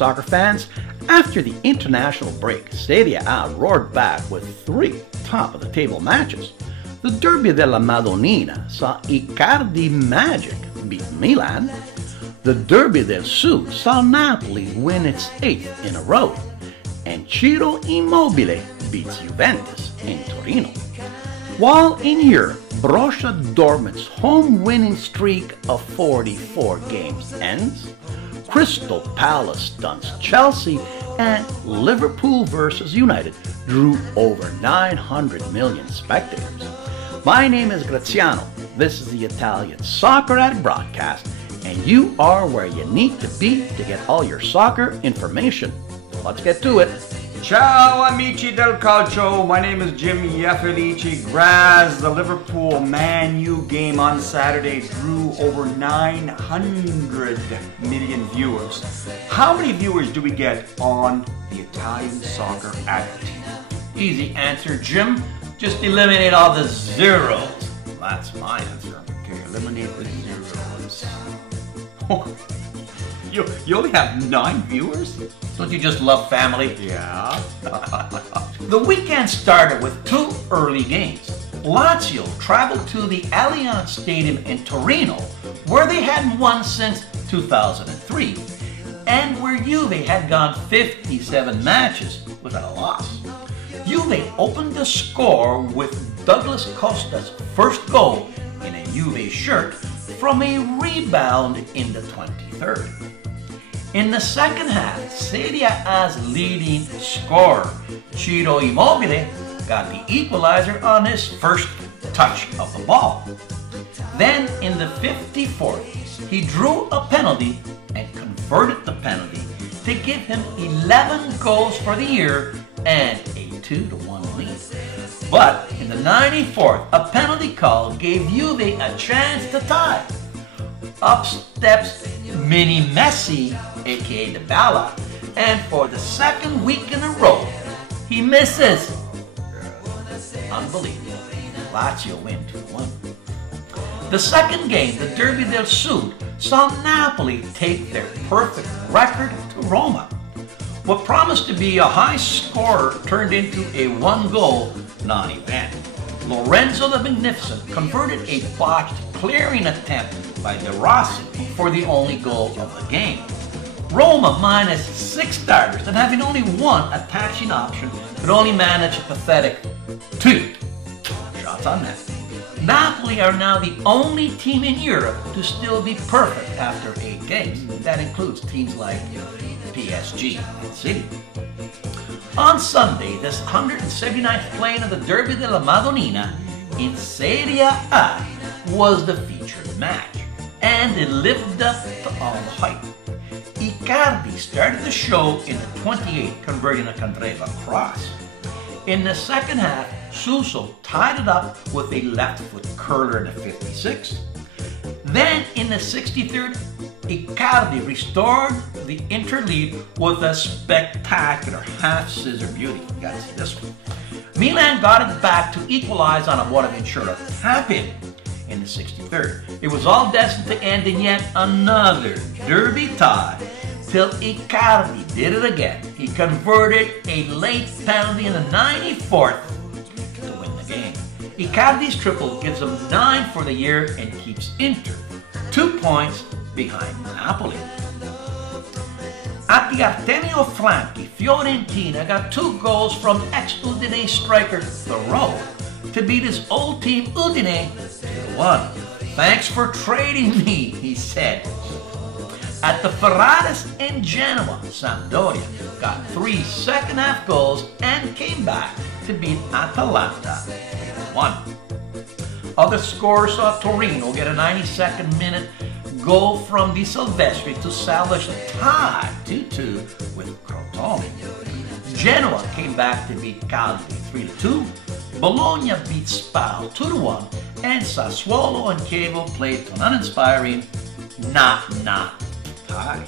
soccer fans. After the international break, Serie A roared back with 3 top-of-the-table matches. The Derby della Madonnina saw Icardi Magic beat Milan. The Derby del Sud saw Napoli win its 8th in a row. And Ciro Immobile beats Juventus in Torino. While in Europe, Borussia Dortmund's home winning streak of 44 games ends, Crystal Palace stuns Chelsea, and Liverpool vs. United drew over 900 million spectators. My name is Graziano. This is the Italian Soccer Addict broadcast, and you are where you need to be to get all your soccer information. Let's get to it. Ciao amici del calcio, my name is Jim Felici. Graz, the Liverpool Man U game on Saturday drew over 900 million viewers. How many viewers do we get on the Italian Soccer Addict? Easy answer, Jim. Just eliminate all the zeros. That's my answer. Okay, eliminate the zeros. You only have 9 viewers? Don't you just love family? Yeah. The weekend started with 2 early games. Lazio traveled to the Allianz Stadium in Torino, where they hadn't won since 2003, and where Juve had gone 57 matches without a loss. Juve opened the score with Douglas Costa's first goal in a Juve shirt from a rebound in the 23rd. In the second half, Serie A's leading scorer, Ciro Immobile, got the equalizer on his first touch of the ball. Then in the 54th, he drew a penalty and converted the penalty to give him 11 goals for the year and a 2-1 lead. But in the 94th, a penalty call gave Juve a chance to tie. Up steps Mini Messi, aka Dybala, and for the second week in a row, he misses. Unbelievable. Lazio win 2-1. The second game, the Derby del Sud, saw Napoli take their perfect record to Roma. What promised to be a high scorer turned into a 1-goal non-event. Lorenzo the Magnificent converted a botched clearing attempt by De Rossi for the only goal of the game. Roma minus 6 starters and having only 1 attacking option could only manage a pathetic 2 shots on net. Napoli are now the only team in Europe to still be perfect after 8 games. That includes teams like PSG and City. On Sunday, this 179th playing of the Derby della Madonnina in Serie A was the featured match, and it lived up to all the hype. Icardi started the show in the 28th, converting a Candreva cross. In the second half, Suso tied it up with a left foot curler in the 56th. Then in the 63rd, Icardi restored the Inter lead with a spectacular half-scissor beauty. You gotta see this one. Milan got it back to equalize on a what sure a tap-in in the 63rd. It was all destined to end in yet another derby tie till Icardi did it again. He converted a late penalty in the 94th to win the game. Icardi's triple gives him 9 for the year and keeps Inter 2 points behind Napoli. At the Artemio Franchi, Fiorentina got 2 goals from ex-Udine striker Thoreau to beat his old team Udine 2-1. Thanks for trading me, he said. At the Ferraris in Genoa, Sampdoria got 3 second-half goals and came back to beat Atalanta 1. Other scores saw Torino get a 92nd minute goal from Di Silvestri to salvage a tie 2-2 with Crotone. Genoa came back to beat Cagliari 3-2. Bologna beat Spal 2-1, and Sassuolo and Chievo played to an uninspiring not tie.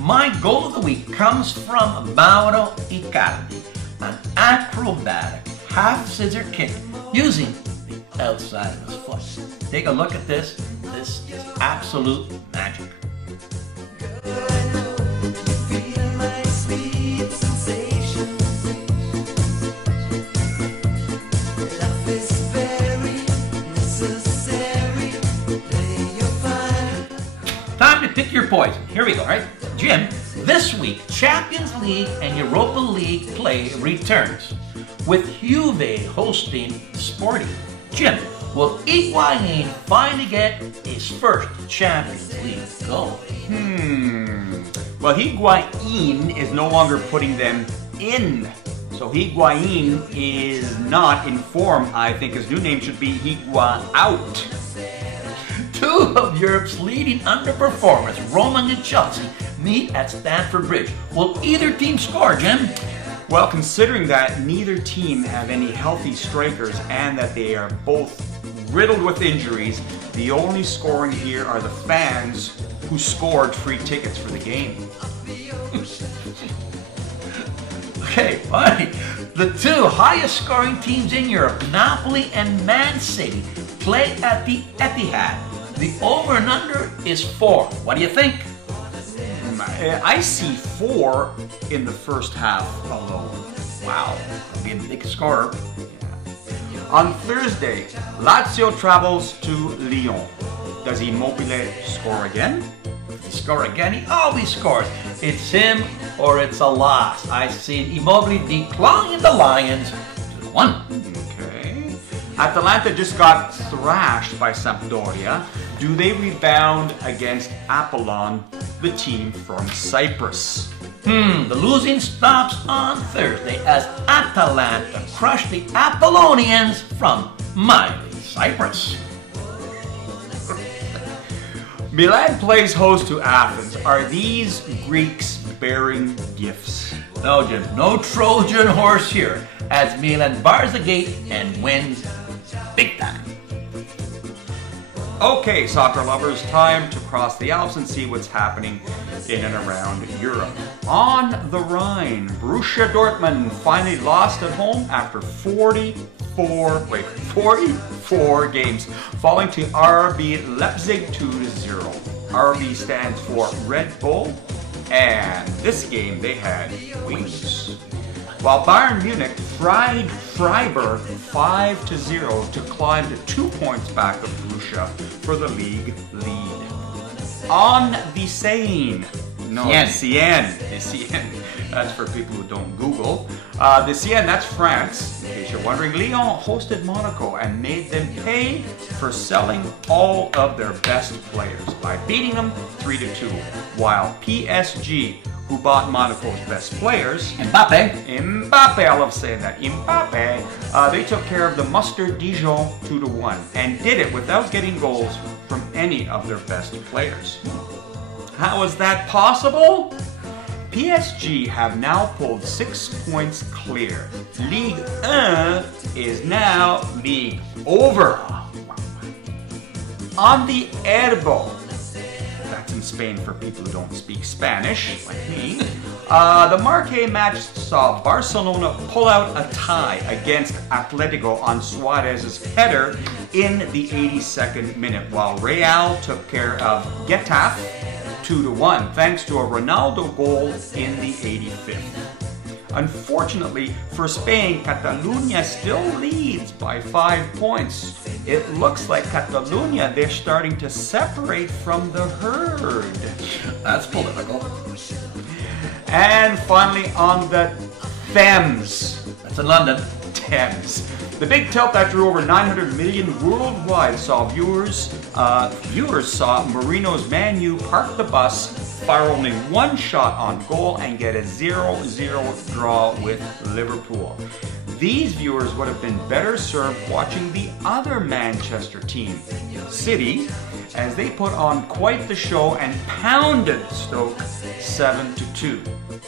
My goal of the week comes from Mauro Icardi, an acrobatic half-scissor kick using the outside of his foot. Take a look at this. This is absolute magic. pick your poison. Here we go, all right? Jim, this week, Champions League and Europa League play returns, with Juve hosting Sporting. Jim, will Higuain finally get his first Champions League goal? Well, Higuain is no longer putting them in. So Higuain is not in form. I think his new name should be Higua out. Two of Europe's leading underperformers, Roma and Chelsea, meet at Stamford Bridge. Will either team score, Jim? Well, considering that neither team have any healthy strikers and that they are both riddled with injuries, the only scoring here are the fans who scored free tickets for the game. Okay, fine. The two highest scoring teams in Europe, Napoli and Man City, play at the Etihad. The over and under is 4. What do you think? I see 4 in the first half alone. Wow, that'll be a big scorer. On Thursday, Lazio travels to Lyon. Does Immobile score again? Score again, he always scores. It's him or it's a loss. I see Immobile declining the Lions 2-1. Okay. Atalanta just got thrashed by Sampdoria. Do they rebound against Apollon, the team from Cyprus? The losing stops on Thursday as Atalanta crushed the Apollonians from mighty Cyprus. Milan plays host to Athens. Are these Greeks bearing gifts? No, Jim, no Trojan horse here as Milan bars the gate and wins big time. Okay, soccer lovers, time to cross the Alps and see what's happening in and around Europe. On the Rhine, Borussia Dortmund finally lost at home after 44 games, falling to RB Leipzig 2-0. RB stands for Red Bull, and this game they had wings. While Bayern Munich fried Freiburg 5-0 to climb to 2 points back of Borussia for the league lead. On the Seine, the Seine, that's for people who don't Google. The Seine, that's France, in case you're wondering. Lyon hosted Monaco and made them pay for selling all of their best players by beating them 3-2, while PSG, who bought Monaco's best players, Mbappe, I love saying that, Mbappe, they took care of the Mustard Dijon 2-1 and did it without getting goals from any of their best players. How is that possible? PSG have now pulled 6 points clear. Ligue 1 is now league over. On the Erbo, that's in Spain for people who don't speak Spanish, like me. The Marque match saw Barcelona pull out a tie against Atletico on Suarez's header in the 82nd minute, while Real took care of Getafe 2-1, thanks to a Ronaldo goal in the 85th. Unfortunately for Spain, Catalonia still leads by 5 points. It looks like Catalonia, they're starting to separate from the herd. That's political. And finally on the Thames. That's in London. Thames. The big tilt that drew over 900 million worldwide saw viewers saw Marino's Man U park the bus, fire only one shot on goal, and get a 0-0 draw with Liverpool. These viewers would have been better served watching the other Manchester team, City, as they put on quite the show and pounded Stoke 7-2.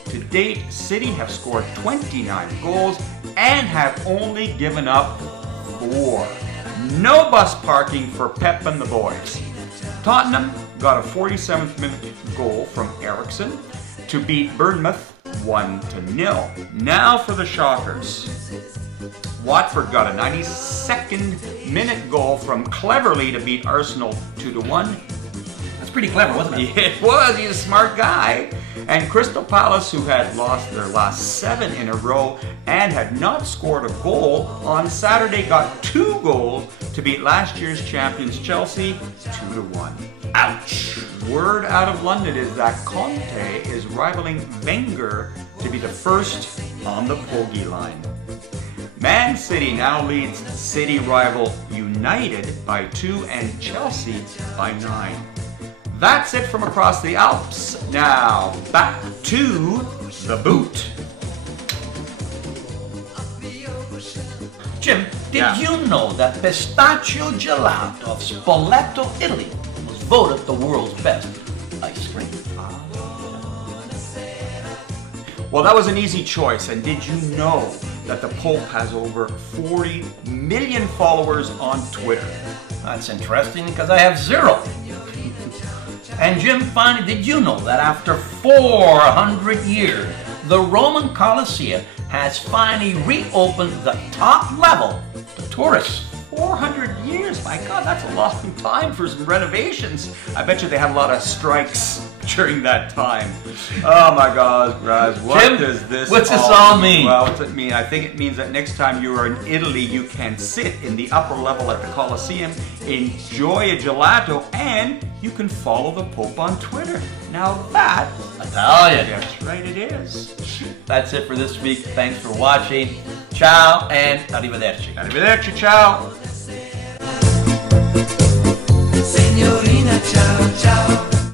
To date, City have scored 29 goals and have only given up 4. No bus parking for Pep and the boys. Tottenham got a 47th minute goal from Ericsson to beat Bournemouth 1-0. Now for the shockers. Watford got a 92nd minute goal from Cleverley to beat Arsenal 2-1. That's pretty clever, wasn't it? It was. He's a smart guy. And Crystal Palace, who had lost their last 7 in a row and had not scored a goal, on Saturday got 2 goals to beat last year's champions Chelsea 2-1. Ouch. Word out of London is that Conte is rivaling Wenger to be the first on the bogey line. Man City now leads city rival United by 2 and Chelsea by 9. That's it from across the Alps. Now back to the boot. Jim, did you know that pistachio gelato of Spoleto, Italy was voted the world's best ice cream? Well, that was an easy choice. And did you know that the Pope has over 40 million followers on Twitter? That's interesting because I have 0. And Jim, finally, did you know that after 400 years, the Roman Colosseum has finally reopened the top level to tourists? 400 years, my God, that's a long time for some renovations. I bet you they had a lot of strikes during that time. Oh my God, Raz, what Jim, does this what's this all mean? Well, what's it mean? I think it means that next time you are in Italy, you can sit in the upper level at the Colosseum, enjoy a gelato, and you can follow the Pope on Twitter. Now that, Italian. that's right, it is. That's it for this week. Thanks for watching. Ciao and arrivederci. Arrivederci, ciao. Signorina, ciao, ciao.